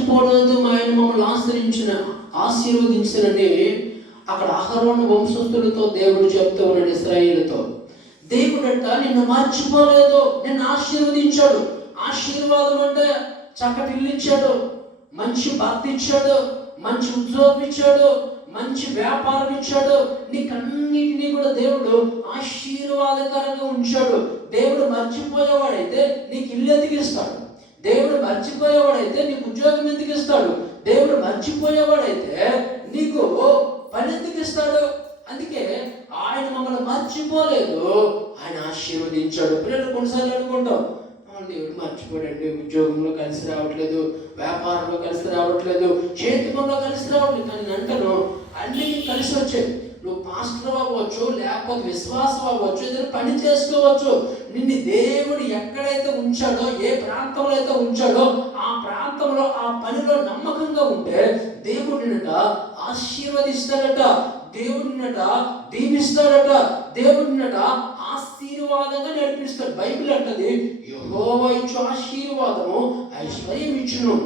మర్చిపోలేదు, ఆయన మమ్మల్ని ఆశీర్వదించినని అక్కడ అహరోను వంశస్థులతో దేవుడు చెప్తూ ఉన్నాడు. ఇశ్రాయేలుతో దేవుడట నిన్ను మర్చిపోలేదు, నిన్ను ఆశీర్వదించాడు. ఆశీర్వాదం అంటే చక్కటి ఇల్లు ఇచ్చాడు, మంచి భర్త ఇచ్చాడు, మంచి ఉద్యోగం ఇచ్చాడు, మంచి వ్యాపారం ఇచ్చాడు. నీకన్నిటినీ కూడా దేవుడు ఆశీర్వాదకరంగా ఉంచాడు. దేవుడు మర్చిపోయేవాడైతే నీకు ఇల్లు ఎందుకు ఇస్తాడు? దేవుడు మర్చిపోయేవాడైతే నీకు ఉద్యోగం ఎందుకు ఇస్తాడు? దేవుడు మర్చిపోయేవాడైతే నీకు పని ఎందుకు ఇస్తాడు? అందుకే ఆయన మమ్మల్ని మర్చిపోలేదు, ఆయన ఆశీర్వదించాడు. పిల్లలు కొన్నిసార్లు అనుకుంటాం, దేవుడు మర్చిపోడండి, ఉద్యోగంలో కలిసి రావట్లేదు, వ్యాపారంలో కలిసి రావట్లేదు, చేతి పనులో కలిసి రావట్లేదు. కానీ అంటాను అన్నీ కలిసి వచ్చాయి. నువ్వు పాస్టర్ అవ్వచ్చు, లేకపోతే విశ్వాసం అవ్వచ్చు, ఏదైనా పని చేసుకోవచ్చు. నిన్ను దేవుడు ఎక్కడైతే ఉంచాడో, ఏ ప్రాంతంలో అయితే ఉంచాడో ఆ ప్రాంతంలో ఆ పనిలో నమ్మకంగా ఉంటే దేవుడు నిన్నట ఆశీర్వదిస్తాడట, దేవుడు నిన్నట దీవిస్తాడట, దేవుడు నిన్నట ఆశీర్వాదంగా నడిపిస్తాడు. బైబిల్ అంటది యెహోవా ఇచ్చు ఆశీర్వాదము ఐశ్వర్యం ఇచ్చును.